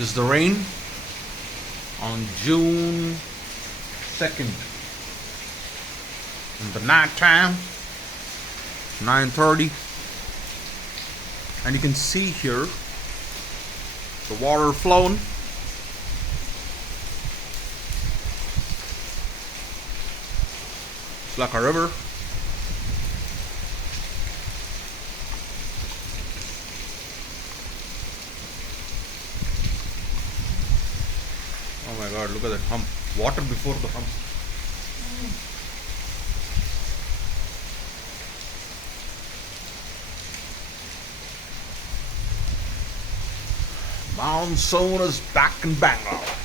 This is the rain on June 2nd. In the night time, 9:30. And you can see here the water flowing. It's like a river. Oh my god, look at that hump. Water before the hump. Monsoon is back in Bangalore.